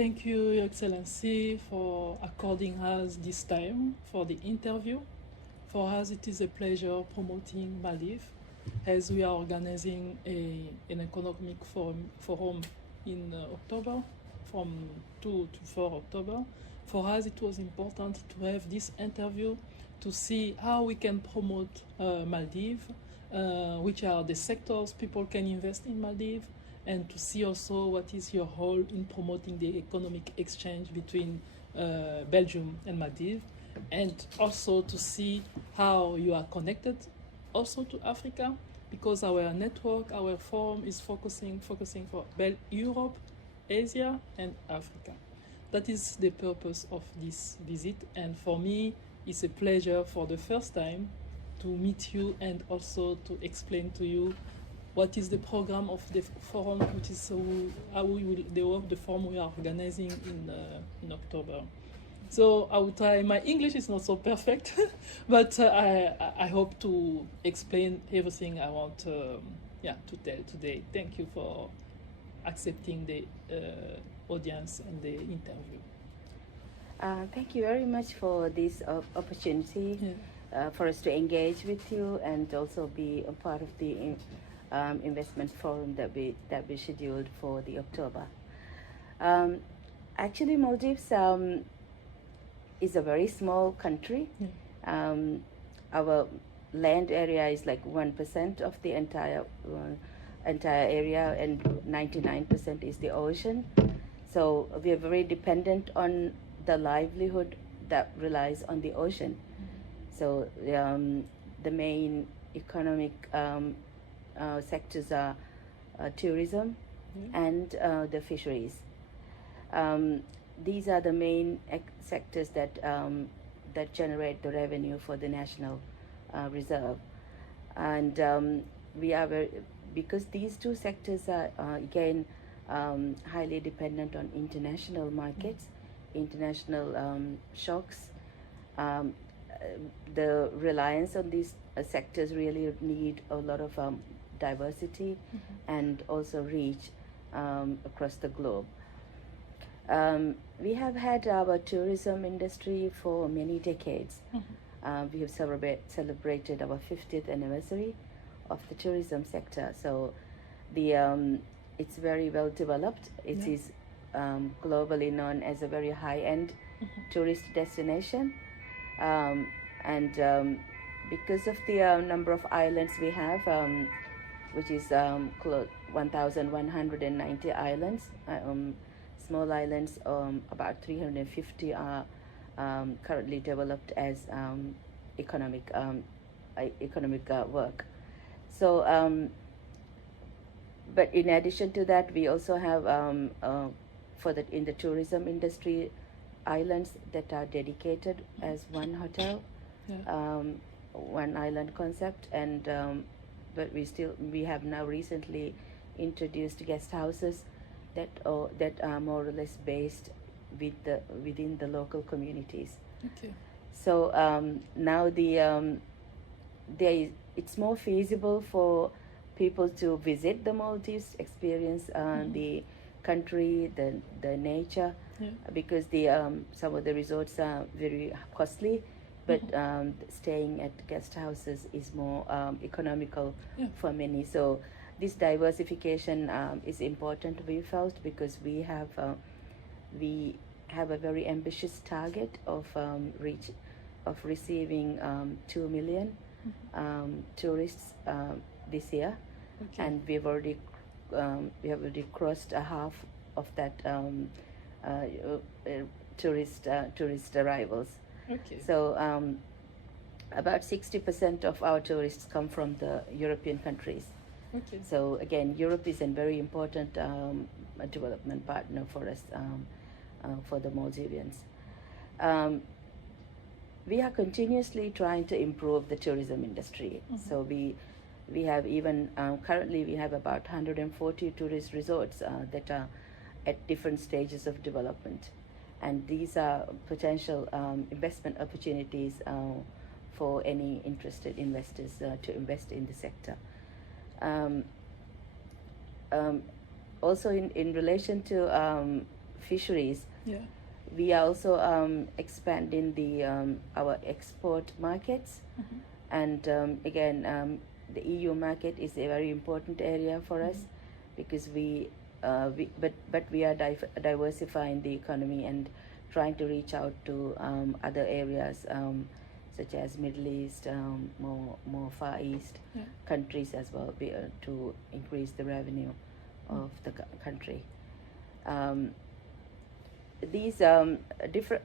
Thank you, Your Excellency, for according us this time for the interview. For us, it is a pleasure promoting Maldives as we are organizing an economic forum in October from 2 to 4 October. For us, it was important to have this interview to see how we can promote Maldives, which are the sectors people can invest in Maldives, and to see also what is your role in promoting the economic exchange between Belgium and Maldives, and also to see how you are connected also to Africa, because our network, our forum is focusing for Europe, Asia, and Africa. That is the purpose of this visit, and for me, it's a pleasure for the first time to meet you and also to explain to you what is the program of the forum, which is how we will develop the forum we are organizing in October. So I will try. My English is not so perfect, but I hope to explain everything I want to tell today. Thank you for accepting the audience and the interview. Thank you very much for this opportunity for us to engage with you and also be a part of the investment forum that we scheduled for the October. Actually, Maldives is a very small country. Our land area is like 1% of the entire area, and 99% is the ocean. So we are very dependent on the livelihood that relies on the ocean. So the main economic sectors are tourism and the fisheries. These are the main sectors that generate the revenue for the national reserve, and we are because these two sectors are again highly dependent on international markets, international shocks. The reliance on these sectors really need a lot of diversity and also reach across the globe. We have had our tourism industry for many decades. We have celebrated our 50th anniversary of the tourism sector. So it's very well developed. It is globally known as a very high-end tourist destination. And because of the number of islands we have, which is 1,190 islands, small islands, about 350 are currently developed as economic work. So, but in addition to that, we also have in the tourism industry, islands that are dedicated as one hotel, one island concept, and but we have now recently introduced guest houses that are more or less based within the local communities. Okay. So now it's more feasible for people to visit the Maldives, experience the country, the nature, because some of the resorts are very costly, but staying at guest houses is more economical for many. So this diversification is important, we felt, because we have a very ambitious target of receiving 2 million tourists this year, and we have already crossed a half of that tourist arrivals. Okay. So about 60% of our tourists come from the European countries. Okay. So again, Europe is a very important development partner for us, for the Maldivians. We are continuously trying to improve the tourism industry. So we have even currently we have about 140 tourist resorts that are at different stages of development, and these are potential investment opportunities for any interested investors to invest in the sector. Also in relation to fisheries. Yeah. We are also expanding the our export markets, and again, the EU market is a very important area for us because but we are diversifying the economy and trying to reach out to other areas such as Middle East, more Far East countries as well, to increase the revenue of the country. These different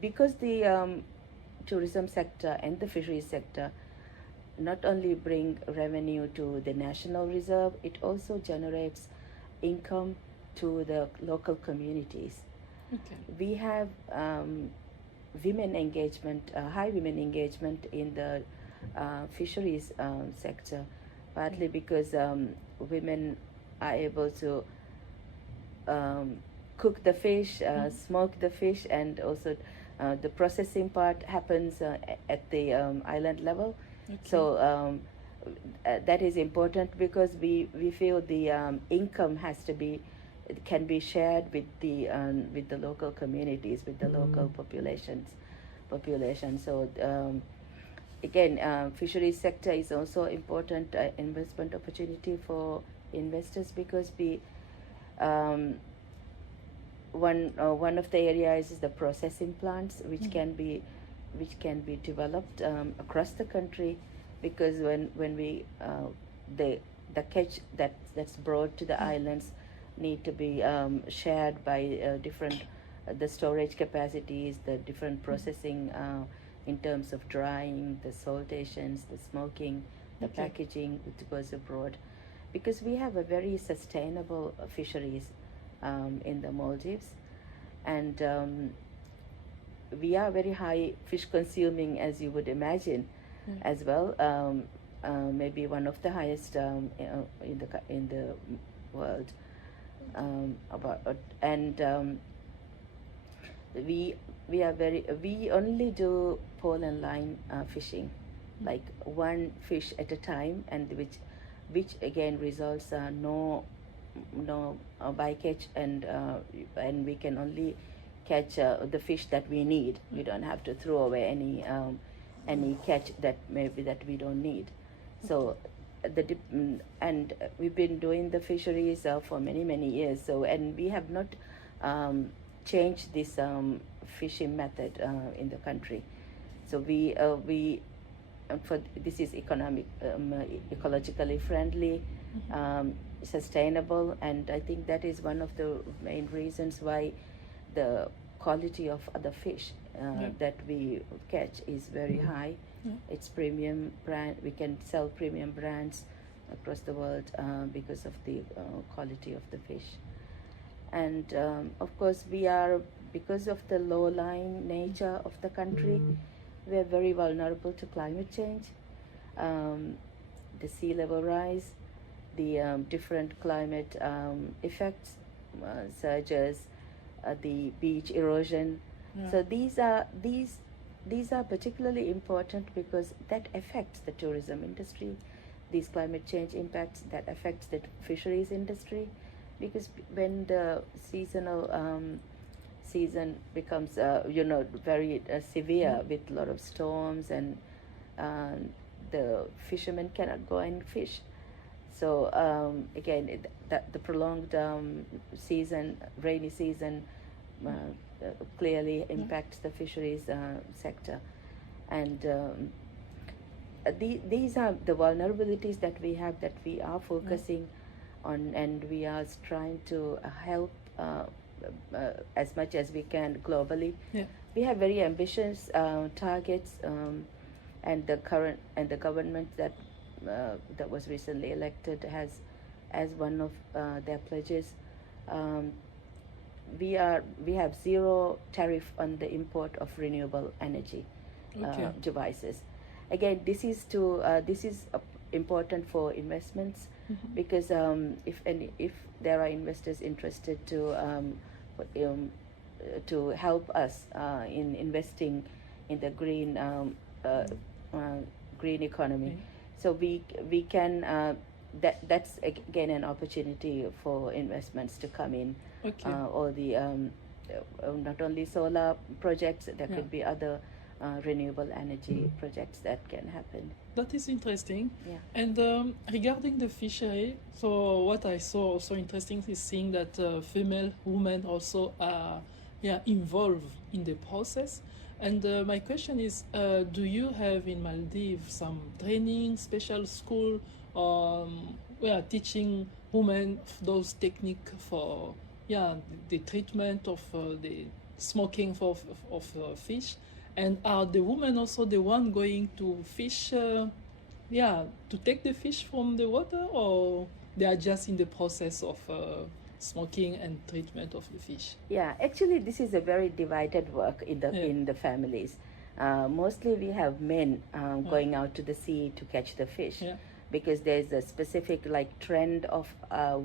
because the tourism sector and the fisheries sector not only bring revenue to the national reserve, it also generates income to the local communities. Okay. We have women engagement, high women engagement in the fisheries sector, partly because women are able to cook the fish, smoke the fish, and also the processing part happens at the island level. Okay. So that is important because we feel the income can be shared with the local communities, with the local population. So again, fisheries sector is also important investment opportunity for investors because one of the areas is the processing plants, which can be developed across the country, because when we the catch that's brought to the islands need to be shared by different the storage capacities, the different processing in terms of drying, the saltations, the smoking, the packaging, which goes abroad, because we have a very sustainable fisheries in the Maldives, and we are very high fish consuming, as you would imagine, as well. Maybe one of the highest in the world. We only do pole and line fishing, like one fish at a time, and which again results no bycatch, and we can only catch the fish that we need. We don't have to throw away any catch that we don't need. So and we've been doing the fisheries for many years. So, and we have not changed this fishing method in the country. So we for this is ecologically friendly, sustainable, and I think that is one of the main reasons why the quality of the fish that we catch is very high. It's premium brand. We can sell premium brands across the world because of the quality of the fish. And of course, because of the low-lying nature of the country, we are very vulnerable to climate change, the sea level rise, the different climate effects, surges, the beach erosion. So these are particularly important because that affects the tourism industry. These climate change impacts that affects the fisheries industry, because when the season becomes very severe with a lot of storms, and the fishermen cannot go and fish. So again, the prolonged rainy season clearly impacts the fisheries sector, and these are the vulnerabilities that we have, that we are focusing on, and we are trying to help as much as we can globally. We have very ambitious targets, and the government that was recently elected has as one of their pledges. We have zero tariff on the import of renewable energy devices. Again, this is important for investments, because if there are investors interested to help us in investing in the green economy, so we can that's again an opportunity for investments to come in Okay. or the not only solar projects, there Yeah. could be other renewable energy projects that can happen. That is interesting. Yeah. And regarding the fishery, so what I saw also interesting is seeing that female women also are involved in the process. And my question is, do you have in Maldives some training, special school, we are teaching women those techniques for the treatment of the smoking of fish? And are the women also the one going to fish, to take the fish from the water, or they are just in the process of smoking and treatment of the fish? Yeah, actually, this is a very divided work in the families. Mostly, we have men going out to the sea to catch the fish. Yeah. Because there's a specific trend of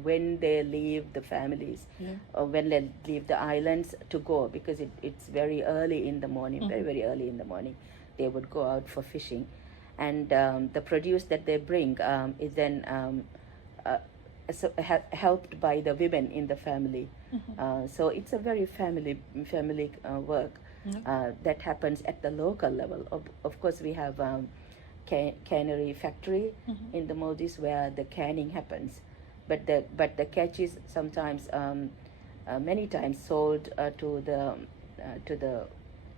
when they leave the families, or when they leave the islands to go, because it's very early in the morning, very, very early in the morning, they would go out for fishing. And the produce that they bring is then helped by the women in the family. So it's a very family work that happens at the local level. Of course, we have cannery factory in the Maldives where the canning happens, but the catch is sometimes many times sold to the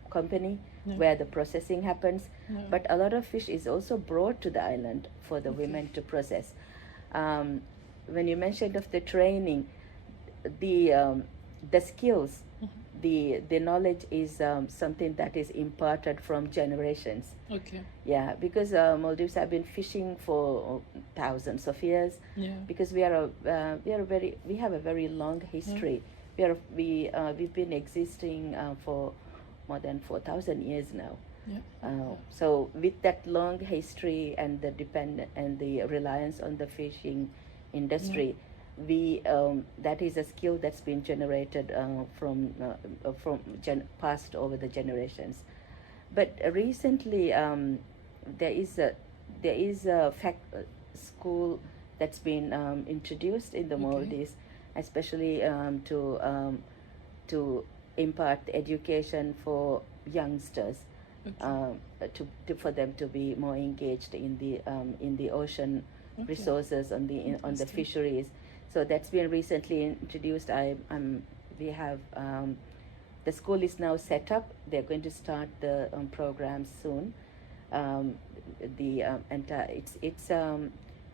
company where the processing happens. But a lot of fish is also brought to the island for the women to process. When you mentioned of the training, the skills, the knowledge is something that is imparted from generations. Okay. Yeah, because Maldives have been fishing for thousands of years. Yeah. Because we have a very long history. We've been existing for more than 4,000 years now. Yeah. So with that long history and the reliance on the fishing industry, that is a skill that's been generated passed over the generations. But recently, there is a school that's been introduced in the Maldives, especially to impart education for youngsters, for them to be more engaged in the ocean resources, on the fisheries. So that's been recently introduced. We have the school is now set up. They're going to start the program soon.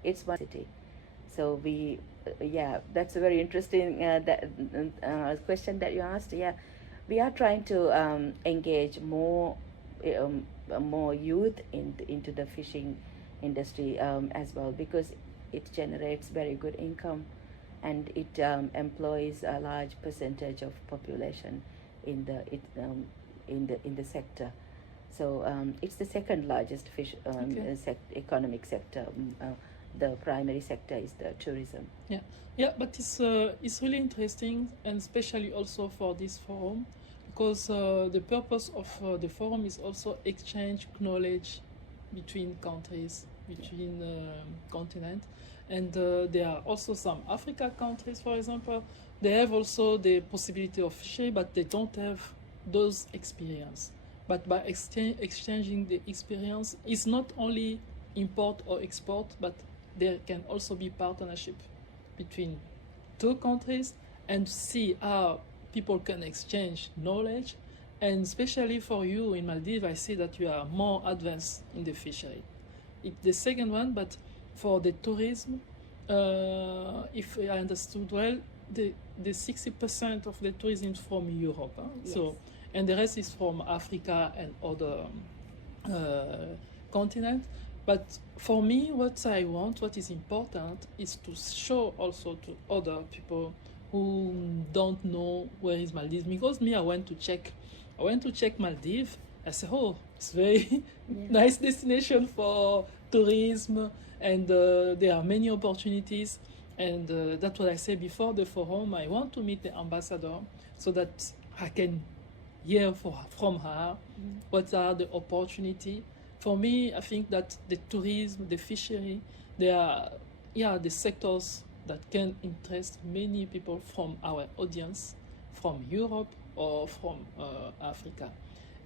It's one city. So that's a very interesting question that you asked. Yeah, we are trying to engage more youth into the fishing industry as well, because it generates very good income, and it employs a large percentage of population in the sector. So it's the second largest economic sector. The primary sector is the tourism. Yeah, but it's really interesting, and especially also for this forum, because the purpose of the forum is also exchange knowledge between countries, between continents. And there are also some African countries, for example, they have also the possibility of fishing, but they don't have those experience. But by exchanging the experience, it's not only import or export, but there can also be partnership between two countries, and see how people can exchange knowledge. And especially for you in Maldives, I see that you are more advanced in the fishery. It's the second one, but for the tourism, if I understood well, the 60% of the tourism is from Europe. Yes. So, and the rest is from Africa and other continents. But for me, what is important, is to show also to other people who don't know where is Maldives. Because I went to check Maldives. I said, oh, it's very nice destination for tourism, and there are many opportunities. And that's what I said before the forum. I want to meet the ambassador so that I can hear from her what are the opportunities. For me, I think that the tourism, the fishery, they are the sectors that can interest many people from our audience, from Europe or from Africa.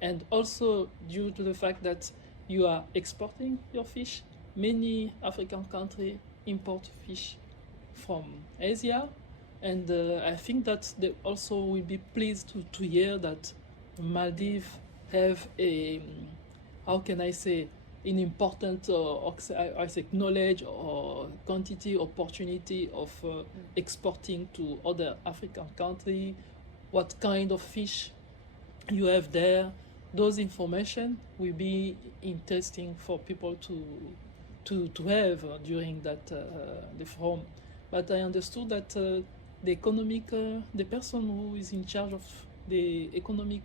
And also due to the fact that you are exporting your fish, many African countries import fish from Asia, and I think that they also will be pleased to hear that Maldives have a, how can I say, an important I say knowledge or quantity opportunity of exporting to other African countries, what kind of fish you have there. Those information will be interesting for people to have during that the forum. But I understood that the economic the person who is in charge of the economic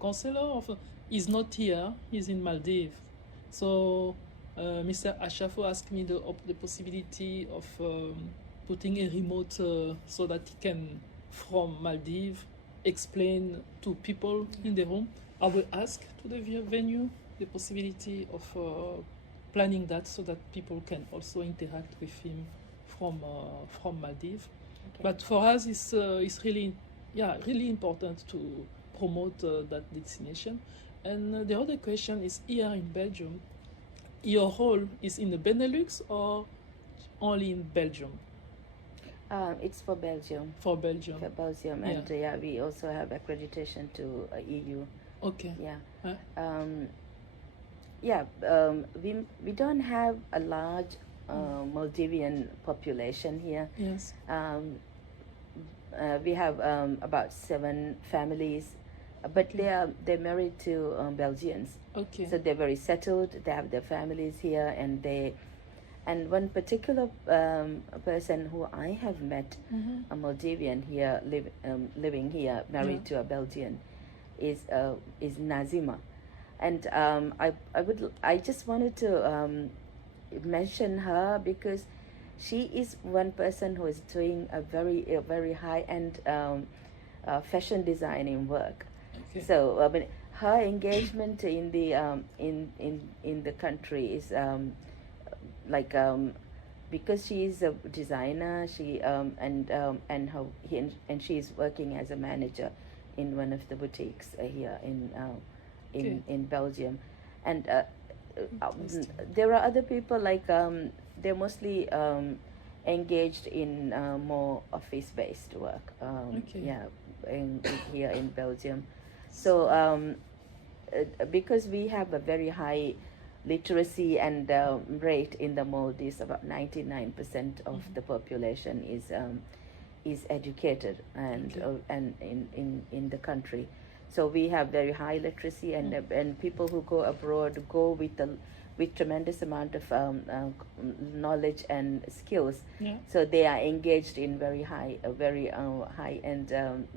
counselor of is not here. He's in Maldives. So Mr. Ashafo asked me the possibility of putting a remote so that he can, from Maldives, explain to people in the room. I will ask to the venue the possibility of planning that so that people can also interact with him from Maldives. Okay. But for us, it's really important to promote that destination. And the other question is, here in Belgium, your role is in the Benelux or only in Belgium? It's for Belgium. For Belgium. For Belgium, yeah. And we also have accreditation to EU. Okay. Yeah. Huh? We don't have a large Maldivian population here. Yes. We have about 7 families, but Okay. they're married to Belgians. Okay. So they're very settled. They have their families here, and one particular person who I have met, a Maldivian here, living here, married to a Belgian, is Nazima, and I just wanted to mention her because she is one person who is doing a very high-end fashion designing work. Okay. So I mean, her engagement in the country is because she is a designer, she and she is working as a manager in one of the boutiques here in Belgium, and there are other people they're mostly engaged in more office-based work. Here in Belgium, so because we have a very high literacy and rate in the Maldives, about 99% of the population is educated and in the country. So we have very high literacy, and people who go abroad go with tremendous amount of knowledge and skills. Yeah. So they are engaged in very high end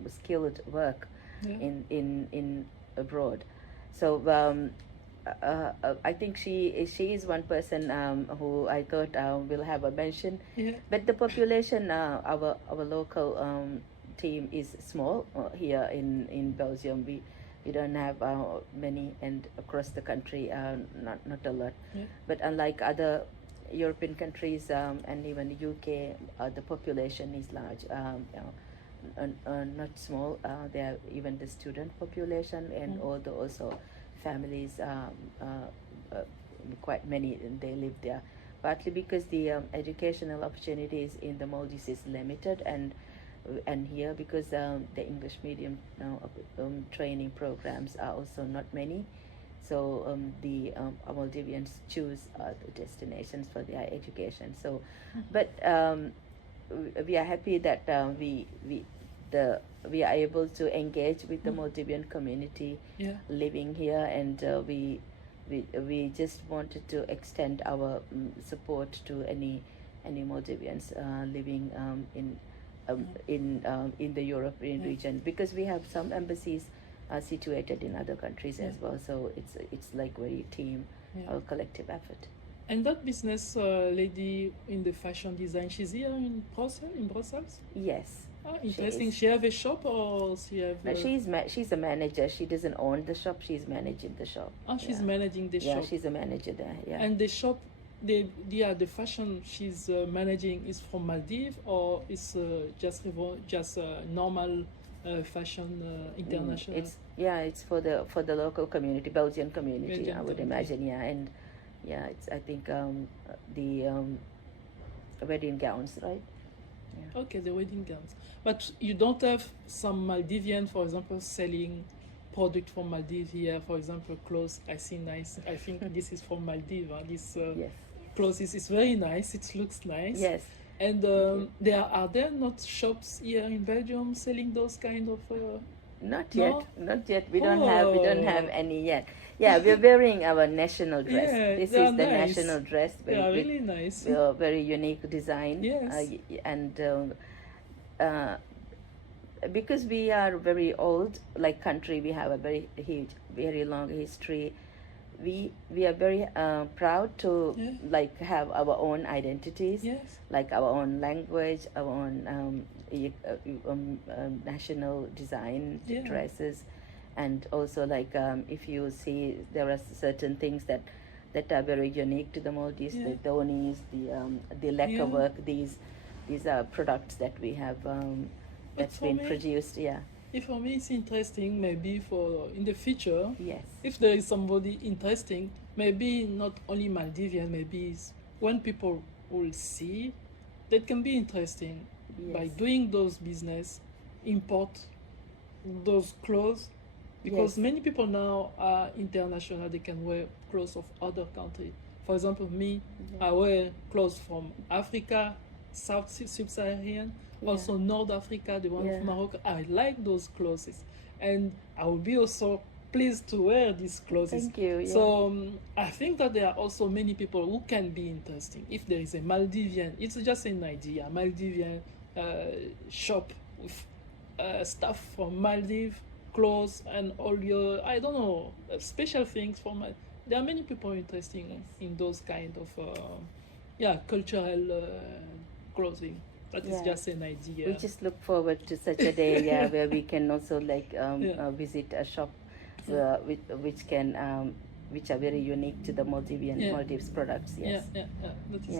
skilled work in abroad. So I think she is one person who I thought will have a mention. Yeah. But the population, our local team is small here in Belgium. We don't have many, and across the country not a lot. Yeah. But unlike other European countries and even the UK, the population is large. Not small. There are even the student population, and also families, quite many, they live there, partly because the educational opportunities in the Maldives is limited, and here because the English medium training programs are also not many, so the Maldivians choose the destinations for their education. So but we are happy that we are able to engage with the Maldivian community living here, and we just wanted to extend our support to any Maldivians living in the European region, because we have some embassies situated in other countries as well. So it's like very team or collective effort. And that business lady in the fashion design, she's here in Brussels? Yes. Interesting. She have a shop, or she have? No, she's a manager. She doesn't own the shop. She's managing the shop. Oh, she's managing the shop. Yeah, she's a manager there. Yeah. And the shop the fashion she's managing is from Maldives, or it's just normal fashion international? It's for the local community, Belgian community. Belgian I would community. imagine, and it's, I think, the wedding gowns, right? Yeah. Okay, the wedding gowns. But you don't have some Maldivian, for example, selling product from Maldives here, for example, clothes. I see nice. I think this is from Maldives. This Yes. clothes is very nice. It looks nice. Yes. And are there not shops here in Belgium selling those kind of? Not No? yet. Not yet. We don't have any yet. Yeah, we're wearing our national dress. Yeah, This they is are the nice. national dress. They are really nice. Very unique design. Yes. And because we are very old, like country, we have a very huge, very long history. We are very proud to have our own identities, Yes. like our own language, our own national design dresses, and also like if you see, there are certain things that are very unique to the Maldives, the donis, the lacquer work. These are products that we have that's been produced. Yeah. For me, it's interesting. Maybe for in the future, yes, if there is somebody interesting, maybe not only Maldivian, maybe when people will see, that can be interesting by doing those business, import those clothes, because many people now are international. They can wear clothes of other countries. For example, me, I wear clothes from Africa, South Sub-Saharan, also North Africa, the one from Morocco. I like those clothes, and I will be also pleased to wear these clothes. Thank you. Yeah. So I think that there are also many people who can be interesting. If there is a Maldivian, it's just an idea, Maldivian shop with stuff from Maldives, clothes, and all your, I don't know, special things from. There are many people interested in those kind of cultural clothing. But it's just an idea. We just look forward to such a day, where we can also visit a shop which are very unique to the Maldives products. Yes. That would be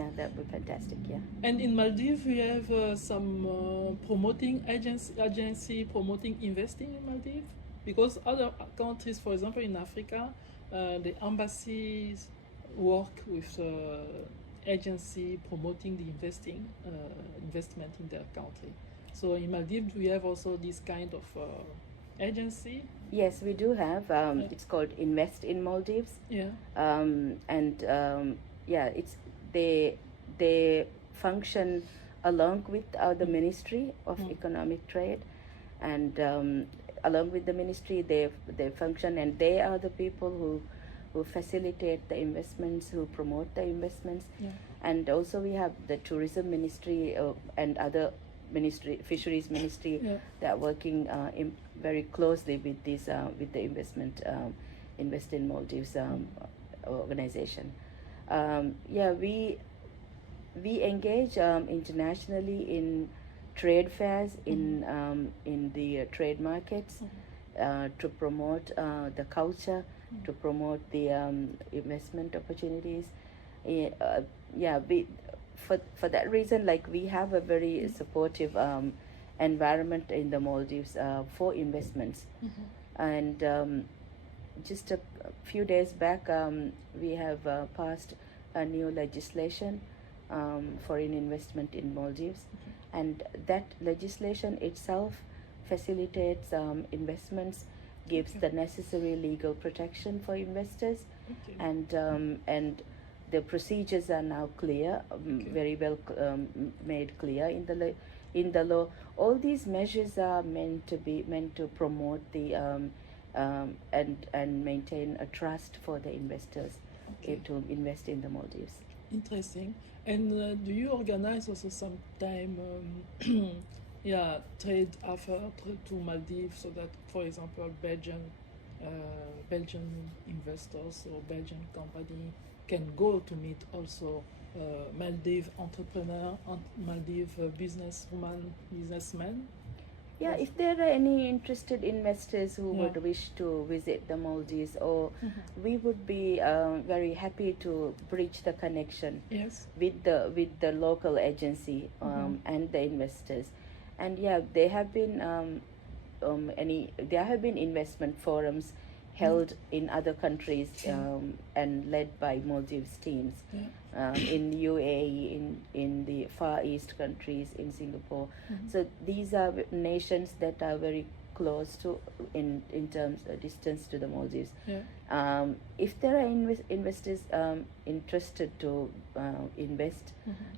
fantastic. Yeah. And in Maldives, we have some promoting agency promoting investing in Maldives, because other countries, for example, in Africa, the embassies work with agency promoting the investment in their country. So in Maldives, we have also this kind of agency. Yes, we do have. It's called Invest in Maldives. Yeah. It's they function along with the Ministry of Economic Trade, and along with the ministry, they function, and they are the people who facilitate the investments, who promote the investments. And also we have the tourism ministry and other ministry, fisheries ministry, that are working very closely with this with the Invest in Maldives organization. We engage internationally in trade fairs, in the trade markets, to promote the culture, to promote the investment opportunities. For that reason, like, we have a very supportive environment in the Maldives for investments. And just a few days back, we have passed a new legislation for an investment in Maldives, and that legislation itself facilitates investments, gives the necessary legal protection for investors, and the procedures are now clear, very well made clear in the law. All these measures are meant to promote the and maintain a trust for the investors to invest in the Maldives. Interesting. And do you organize also sometime trade offer to Maldives, so that, for example, Belgian investors or Belgian company can go to meet also Maldives entrepreneur, Maldives businessmen? Yeah, Yes. if there are any interested investors who Yeah. would wish to visit the Maldives, or Mhm. we would be very happy to bridge the connection Yes. with the local agency and the investors. And yeah, there have been investment forums held in other countries and led by Maldives teams Yeah. in UAE, in the Far East countries, in Singapore. Mhm. So these are nations that are very close to in terms of distance to the Maldives. Yeah. If there are investors interested to invest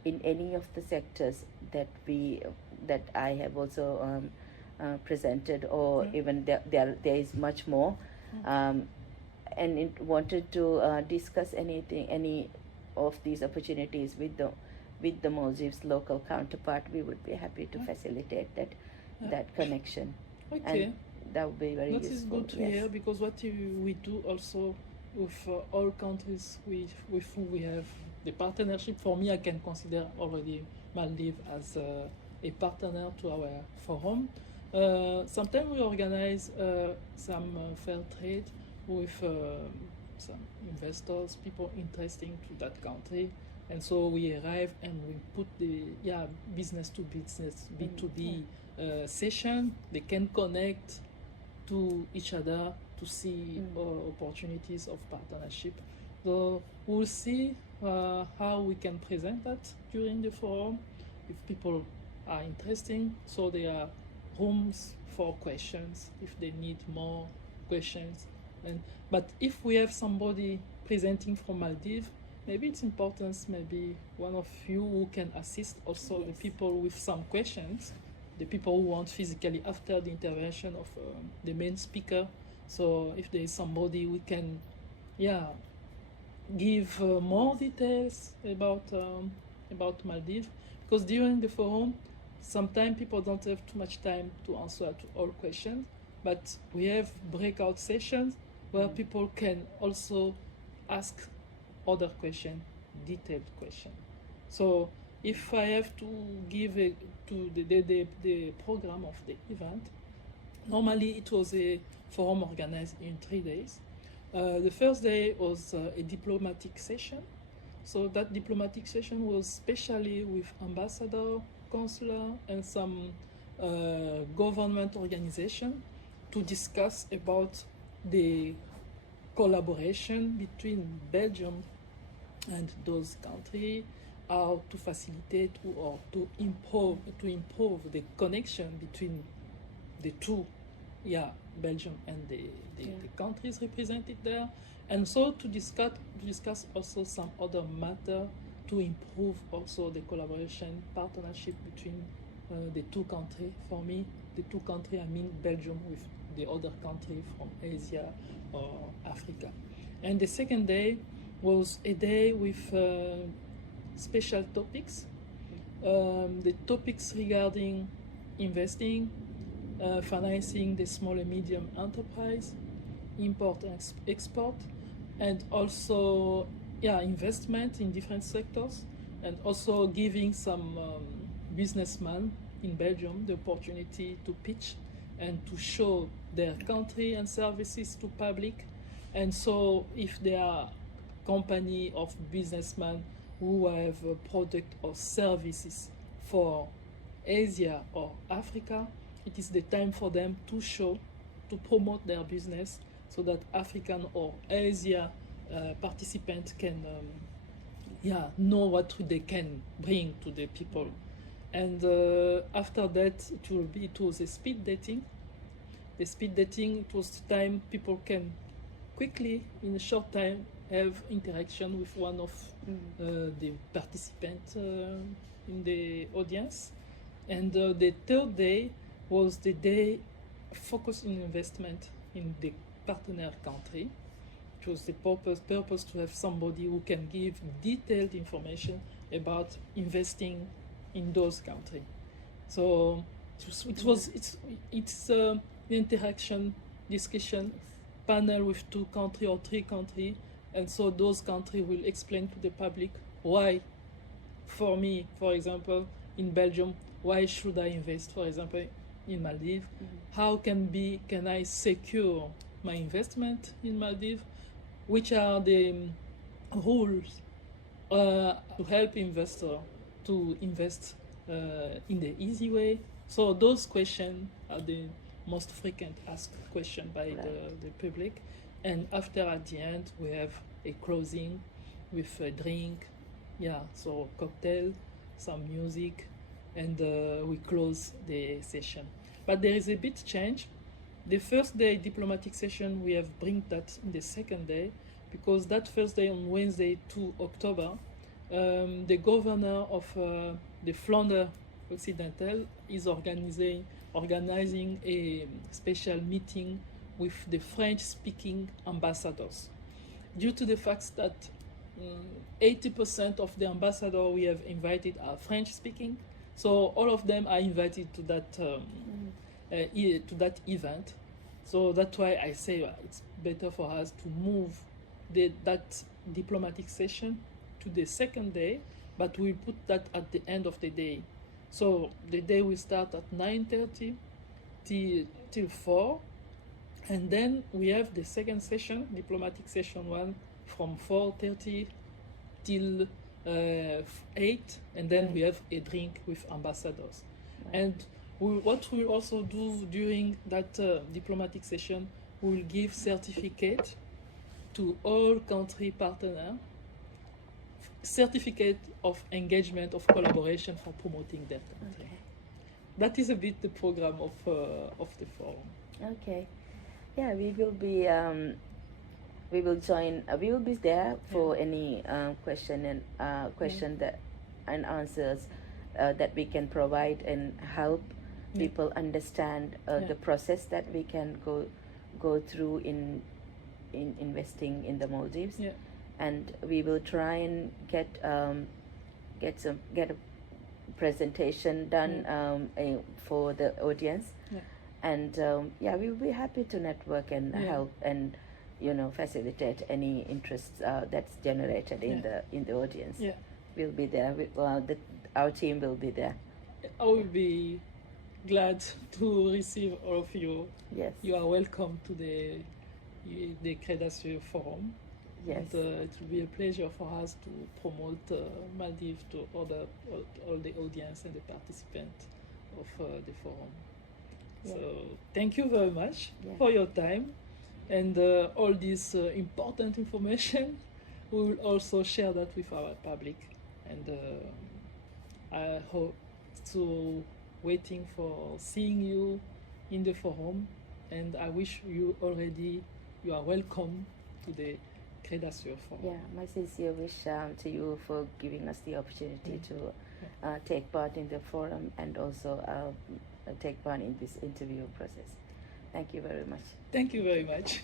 in any of the sectors that I have also presented, or Yeah. even there is much more, um, and wanted to discuss any of these opportunities with the Maldives local counterpart, we would be happy to Yeah. facilitate Yeah. that connection, Okay. and that would be very That useful. is good to Yes. hear, because we do also with all countries with whom we have the partnership. For me, I can consider already Maldives as a partner to our forum. Sometimes we organize some fair trade with some investors, people interested to that country, and so we arrive and we put the business to business B2B session. They can connect to each other to see opportunities of partnership. So we'll see how we can present that during the forum. If people are interested, so there are rooms for questions if they need more questions. But if we have somebody presenting from Maldives, maybe it's important, maybe one of you who can assist also the people with some questions, the people who want physically after the intervention of the main speaker. So if there is somebody we can give more details about Maldives, because during the forum sometimes people don't have too much time to answer to all questions, but we have breakout sessions where people can also ask other questions, detailed questions. So if I have to give the program of the event, normally it was a forum organized in 3 days. The first day was a diplomatic session. So that diplomatic session was specially with ambassador, consular, and some government organization to discuss about the collaboration between Belgium and those countries, how to facilitate or to improve the connection between the two, Belgium and the countries represented there, and so to discuss also some other matter to improve also the collaboration partnership between the two countries. For me, the two countries, I mean Belgium with the other country from Asia or Africa. And the second day was a day with special topics. The topics regarding investing, financing the small and medium enterprise, import and export, and also investment in different sectors, and also giving some businessmen in Belgium the opportunity to pitch and to show their country and services to public. And so if there are company of businessmen who have a product or services for Asia or Africa, it is the time for them to show, to promote their business, so that African or Asia participants can know what they can bring to the people. And after that, it was a speed dating. The speed dating, it was the time people can quickly, in a short time, have interaction with one of the participants in the audience. And the third day was the day focused on investment in the partner country. It was the purpose to have somebody who can give detailed information about investing in those countries. So it's an interaction discussion panel with 2 countries or 3 countries, and so those countries will explain to the public why. For me, for example, in Belgium, why should I invest, for example, in Maldives, how can I secure my investment in Maldives, which are the rules to help investor to invest in the easy way. So those questions are the most frequent asked question by the public. And after, at the end, we have a closing with a drink, so cocktail, some music, and we close the session. But there is a bit change. The first day diplomatic session, we have bring that in the second day, because that first day on Wednesday, 2 October, the governor of the Flanders Occidental is organizing a special meeting with the French-speaking ambassadors, due to the fact that 80% of the ambassadors we have invited are French-speaking, so all of them are invited to that event. So that's why I say it's better for us to move that diplomatic session to the second day, but we put that at the end of the day. So the day will start at 9:30 till 4, and then we have the second session, diplomatic session 1, from 4:30 till 8, and then we have a drink with ambassadors. And what we'll also do during that diplomatic session, we'll give certificate to all country partners, certificate of engagement, of collaboration for promoting their country. Okay. That is a bit the program of the forum. Okay. Yeah, we will be we will be there for any question that and answers that we can provide and help people understand the process that we can go through in investing in the Maldives. Yeah. And we will try and get a presentation done for the audience. Yeah. And we will be happy to network and help and facilitate any interest that's generated in the audience. Yeah. We'll be there. Our team will be there. I will be glad to receive all of you. Yes. You are welcome to the Crédasieux Forum. Yes. And, it will be a pleasure for us to promote Maldives to all the audience and the participants of the forum. Yeah. So thank you very much for your time and all this important information. We will also share that with our public, and I hope to waiting for seeing you in the forum, and I wish you are welcome to the Crédasieux Forum. Yeah, my sincere wish to you for giving us the opportunity to take part in the forum and also take part in this interview process. Thank you very much. Thank you very much.